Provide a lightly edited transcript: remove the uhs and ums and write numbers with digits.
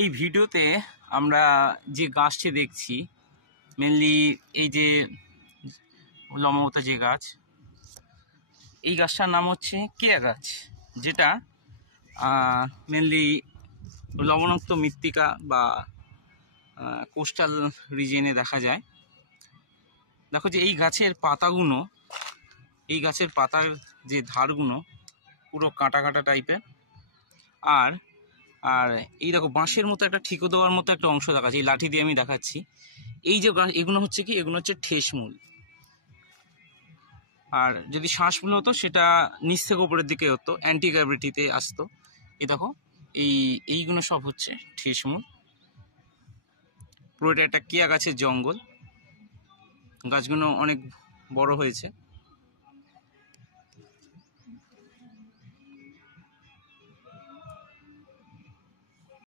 এই ভিডিওতে আমরা যে গাছটি দেখছি মেনলি এই যে লম্বা যে গাছ, এই গাছটার নাম হচ্ছে কেয়া গাছ, যেটা মেনলি লবণাক্ত মৃত্তিকা বা কোস্টাল রিজিয়নে দেখা যায়। দেখো যে এই গাছের পাতাগুলো, এই গাছের পাতার যে ধারগুলো পুরো কাটা কাটা টাইপের, আর আর এই দেখো বাঁশের মতো একটা ঠিকো দেওয়ার মতো একটা অংশ দেখাচ্ছে। এই লাঠি দিয়ে আমি দেখাচ্ছি। এই যে এগুলো হচ্ছে কি, এগুলো হচ্ছে ঠেসমূল। আর যদি শ্বাসমূল হতো সেটা নিচ থেকে উপরের দিকে হতো, অ্যান্টি গ্র্যাভিটিতে আসতো। এই দেখো এইগুলো সব হচ্ছে ঠেসমূল। পুরোটা একটা কেয়া গাছের জঙ্গল। গাছগুলো অনেক বড় হয়েছে।